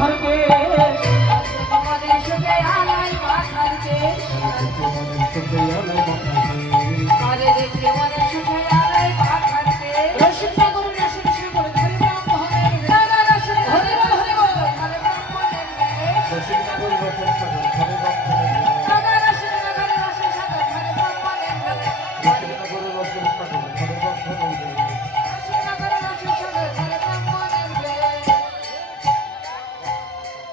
পাথর কে তোমাদের সুখে আলাই পাথার দেশ আরে দেখে মনে সুখে আলাই পাথার দেশ রসিক সাগর রসিক সাগর ধরে ব্রাহ্মণের দাদা রসুন ধরে ধরে ধরে ব্রাহ্মণের দেশ রসিক সাগর রসিক সাগর ধরে ব্রাহ্মণের দাদা রসুন ধরে রসুন সাগর ধরে ব্রাহ্মণের দেশ রসিক সাগর রসিক সাগর ধরে ব্রাহ্মণের রসুন সাগর রসুন সাগর ধরে ব্রাহ্মণের দেশ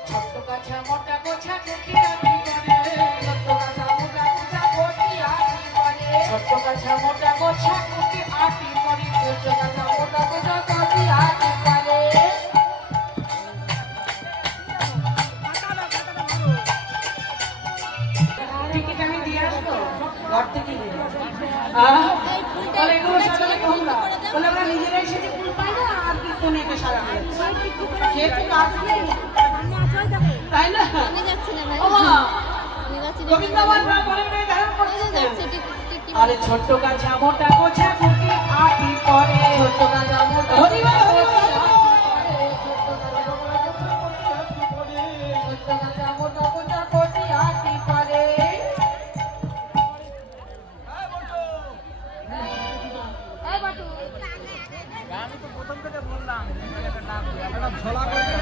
ছোট্ট কাছা মোটা গোছা কুটি আটি করে ছোট্ট কাছা মোটা গোছা কুটি আটি করে ছোট্ট কাছা মোটা গোছা কুটি আটি করে ছোট্ট কাছা মোটা গোছা কুটি আটি করে টিকিট আমি দিয়ে আসবো ঘর থেকে বলে এগুলো সাজালে কম না বলে আমরা নিজেরাই সেটি ফুল পাই না আর কি কোনে এটা সাজানো সে একটু আসলে তাই না ও মা গোবিন্দ আমার পরে ধারণ করতেছে আরে ছোট্ট গাছা মোটা গোছা কুটি আটি করে ছোট্ট গাছা মোটা হরি বল হরি বল ছোট্ট কাছা মোটা গোছা কুটি আটি করে আমি তো প্রথম থেকে বললাম একটা নাম একটা ঝোলা করে